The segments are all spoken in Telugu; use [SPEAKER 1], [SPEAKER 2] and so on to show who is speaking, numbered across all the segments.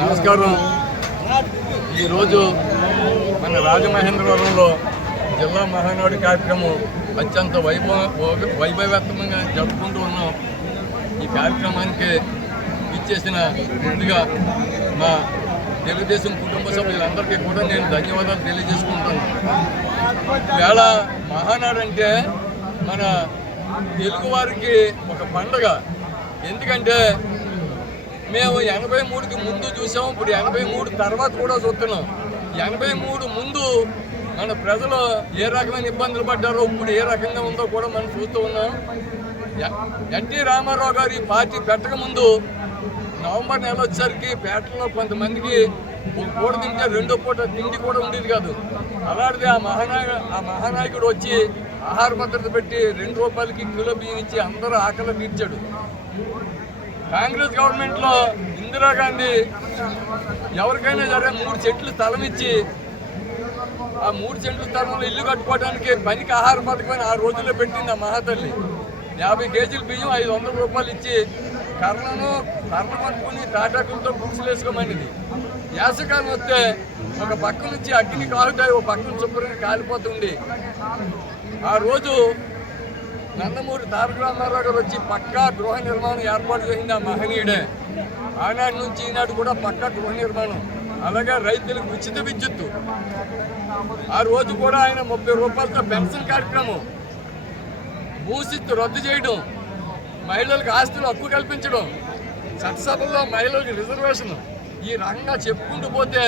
[SPEAKER 1] నమస్కారం. ఈరోజు మన రాజమహేంద్రవరంలో జిల్లా మహానాడు కార్యక్రమం అత్యంత వైభవ వైభవత్వంగా జరుపుకుంటూ ఉన్నాం. ఈ కార్యక్రమానికి ఇచ్చేసిన ముందుగా మా తెలుగుదేశం కుటుంబ సభ్యులందరికీ కూడా నేను ధన్యవాదాలు తెలియజేసుకుంటాను ఈవేళ మహానాడు అంటే మన తెలుగువారికి ఒక పండగ. ఎందుకంటే మేము ఎనభై మూడుకి ముందు చూసాము ఇప్పుడు ఎనభై మూడు తర్వాత కూడా చూస్తున్నాం. ఎనభై మూడు ముందు మన ప్రజలు ఏ రకమైన ఇబ్బందులు పడ్డారో ఇప్పుడు ఏ రకంగా ఉందో కూడా మనం చూస్తూ ఉన్నాం. ఎన్టీ రామారావు గారి పార్టీ పెట్టక ముందు నవంబర్ నెల వచ్చేసరికి పేటలో కొంతమందికి ఒక పూట తింటే రెండో పూట తిండి కూడా ఉండేది కాదు. అలాంటిది ఆ మహానాయ ఆ మహానాయకుడు వచ్చి ఆహార భద్రత పెట్టి రెండు రూపాయలకి కిలో బియ్యం ఇచ్చి అందరూ ఆకలి తీర్చాడు. కాంగ్రెస్ గవర్నమెంట్లో ఇందిరాగాంధీ ఎవరికైనా సరే మూడు చెట్లు స్థలమిచ్చి ఆ మూడు చెట్ల స్థలంలో ఇల్లు కట్టుకోవడానికి పనికి ఆహార పథకం ఆ రోజుల్లో పెట్టింది ఆ మహాతల్లి. యాభై కేజీల బియ్యం ఐదు వందల రూపాయలు ఇచ్చి కర్రను కర్ర పట్టుకుని తాటాకులతో గుడిసెలు వేసుకోమనిది. వేసవకాలం వస్తే ఒక పక్క నుంచి అగ్ని కాలుతాయి ఒక పక్క నుంచి శుభ్రంగా కాలిపోతుంది ఆ రోజు నందమూరి తారక రామారావు గారు వచ్చి పక్కా గృహ నిర్మాణం ఏర్పాటు చేసింది ఆ మహనీయుడే. ఆనాటి నుంచి ఈనాడు కూడా పక్కా గృహ నిర్మాణం. అలాగే రైతులకు ఉచిత విద్యుత్తు. ఆ రోజు కూడా ఆయన ముప్పై రూపాయలతో పెన్షన్ కార్యక్రమం. భూసిత్తు రద్దు చేయడం మహిళలకు ఆస్తులు హక్కు కల్పించడం చట్టసభల్లో మహిళలకు రిజర్వేషన్ ఈ రకంగా చెప్పుకుంటూ పోతే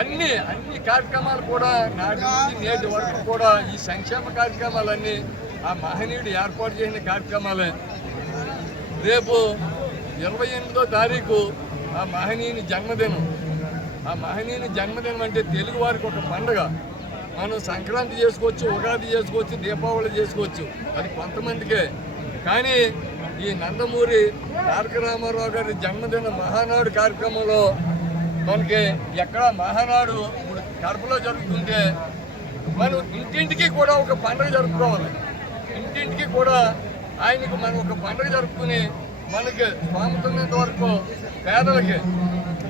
[SPEAKER 1] అన్ని అన్ని కార్యక్రమాలు కూడా నాటి నుంచి నేటి వరకు కూడా ఈ సంక్షేమ కార్యక్రమాలన్నీ ఆ మహనీయుడు ఏర్పాటు చేసిన కార్యక్రమాలే. రేపు ఇరవై ఎనిమిదో తారీఖు ఆ మహనీయుని జన్మదినం. ఆ మహనీయుని జన్మదినం అంటే తెలుగు వారికి ఒక పండుగ. మనం సంక్రాంతి చేసుకోవచ్చు ఉగాది చేసుకోవచ్చు దీపావళి చేసుకోవచ్చు. అది కొంతమందికే. కానీ ఈ నందమూరి తారక రామారావు గారి జన్మదిన మహానాడు కార్యక్రమంలో మనకి ఎక్కడ మహానాడు ఇప్పుడు కడపలో జరుగుతుంటే మనం ఇంటింటికి కూడా ఒక పండుగ జరుపుకోవాలి. ఇంటింటికి కూడా ఆయనకు మనం ఒక పండుగ జరుపుకుని మనకి స్వామితున్నంత వరకు పేదలకి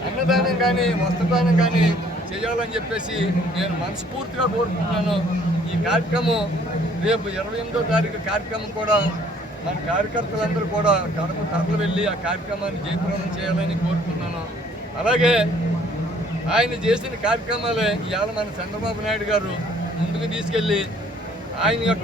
[SPEAKER 1] అన్నదానం కానీ వస్త్రదానం కానీ చేయాలని చెప్పేసి నేను మనస్ఫూర్తిగా కోరుకుంటున్నాను. ఈ కార్యక్రమం రేపు ఇరవై ఎనిమిదో తారీఖు కార్యక్రమం కూడా మన కార్యకర్తలందరూ కూడా కడప తరలి వెళ్ళి ఆ కార్యక్రమాన్ని జయప్రదం చేయాలని కోరుకుంటున్నాను. అలాగే ఆయన చేసిన కార్యక్రమాలే ఇవాళ మన చంద్రబాబు నాయుడు గారు ముందుకు తీసుకెళ్ళి ఆయన యొక్క